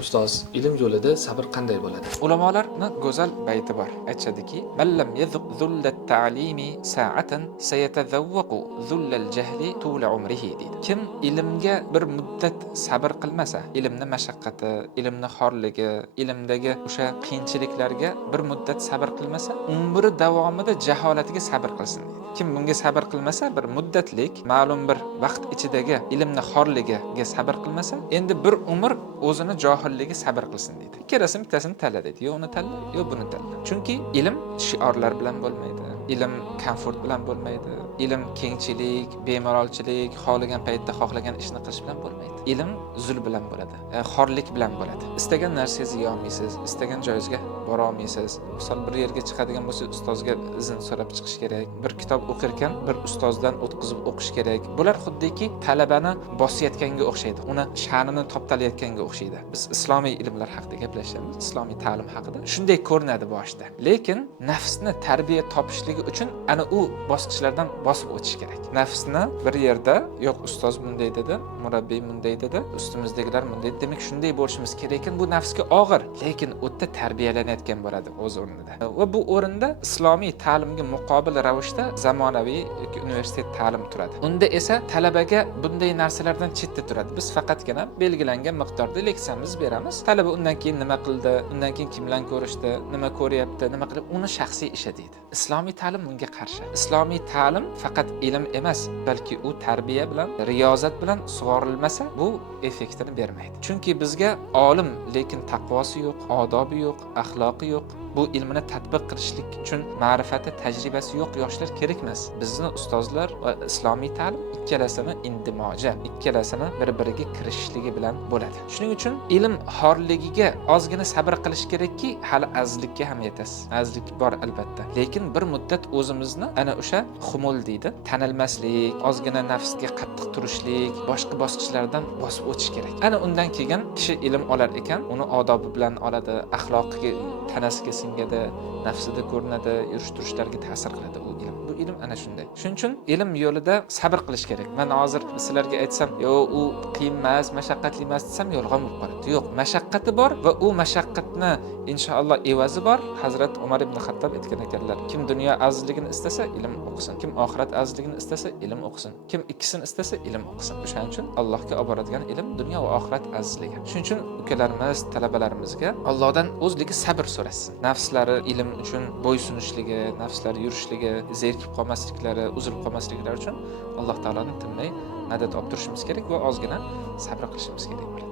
Ustoz, ilm yo'lida sabr qanday bo'ladi? Ulamolarni go'zal bayti bor. Aytishadiki, "Man lam yazuq zullat ta'limi sa'atan sayatazawwaqu zullal jahli tula umrihi" deydi. Kim ilmga bir muddat sabr qilmasa, ilmni mashaqqati, ilmni xorligi, ilmdagi o'sha qiyinchiliklarga bir muddat sabr qilmasa, umri davomida jaholatiga sabr qilsin deydi. Kim bunga sabr qilmasa, bir muddatlik, ma'lum bir vaqt ichidagi ilmni xorligiga sabr qilmasa, endi bir umr o'zini johilligi sabr qilsin deydi. Ikkalasining bittasini tanla deydi. Yo uni tanla, yo buni tanla. Chunki ilm shiorlar bilan bo'lmaydi. Ilm komfort bilan bo'lmaydi. Ilm kengchilik, bemalolchilik, xohlagan paytda xohlagan ishni qilish bilan bo'lmaydi. Ilm zul bilan bo'ladi, xorlik bilan bo'ladi. Istagan narsangizni yeya olmaysiz, istagan joyingizga bora olmaysiz. Misol bir yerga chiqadigan bo'lsa, ustozga izn so'rab chiqish kerak. Bir kitob o'qirkan, bir ustozdan o'tkazib o'qish kerak. Bular xuddiki talabani bosayotganga o'xshaydi. Uni sha'nini toptalayotganga o'xshaydi. Biz islomiy ilmlar haqida gaplashamiz, islomiy ta'lim haqida. Shunday ko'rinadi boshida. Lekin nafsni tarbiya topishligi uchun ana u bosqichlardan bosib o'tish kerak. Nafsni bir yerda yo'q ustoz bunday dedi, murabbiy bunday dedi, ustimizdagilar bunday dedi. Demak shunday bo'lishimiz kerak ekan, bu nafsga og'ir, lekin u yerda tarbiyalanayotgan bo'ladi o'z o'rnida. Va bu o'rinda islomiy ta'limga muqobil ravishda zamonaviy universitet ta'lim turadi. Unda esa talabaga bunday narsalardan chetda turadi. Biz faqatgina belgilangan miqdorda leksiyamiz beramiz. Talaba undan keyin nima qildi, undan keyin kim bilan ko'rishdi, nima ko'ryapti, nima qilib, uni shaxsiy ishi deydi. Islomiy ta'lim bunga qarshi. Islomiy ta'lim faqat ilm emas, balki u tarbiya bilan, riyozat bilan sug'orilmasa, bu effektini bermaydi. Chunki bizga olim, lekin taqvosi yo'q, odobi yo'q, axloqi yo'q, bu ilmini tatbiq qilishlik uchun ma'rifati, tajribasi yo'q yoshlar kerak emas. Bizni ustozlar va islomiy ta'lim ikkalasini indimoja, ikkalasini bir-biriga kirishishligi bilan bo'ladi. Shuning uchun ilm xorligiga ozgina sabr qilish kerakki, hali azlikka ham yetasiz. Azlik bor albatta. Lekin bir muddat o'zimizni ana o'sha xumul deydi, tanilmaslik, ozgina nafsga qattiq turishlik, boshqa bosqichlardan bosib o'tish kerak. Ana undan keyin kishi ilm olar ekan, uni odobi bilan oladi, axloqiga, tanasiga singadi, nafsida ko'rinadi, yurish-turishlarga ta'sir qiladi u ilm. Bu ilm ana shunday. Shuning uchun ilm yo'lida sabr qilish kerak. Men hozir sizlarga aytsam, "Yo, u qiyin emas, mashaqqatli emas" desam, yolg'on bo'lib qoladi. Yo'q, mashaqqati bor va u mashaqqatni inshaalloh evazi bor. Hazrat Umar ibn Xattob aytgan ekanlar, kim dunyo azizligini istasa, ilm o'qisin. Kim oxirat azizligini istasa, ilm o'qisin. Kim ikkisini istasa, ilm o'qisin. O'shaning uchun Allohga olib boradigan ilm dunyo va oxirat azizligi. Shuning uchun ukalarimiz, talabalarimizga Allohdan o'zligi sabr so'rasin. Nafslari ilm uchun bo'ysunishligi, nafslari yurishligi, zerikib qolmasliklari, uzilib qolmasliklari uchun Alloh taolodan tinmay madad olib turishimiz kerak va ozgina sabr qilishimiz kerak bo'ladi.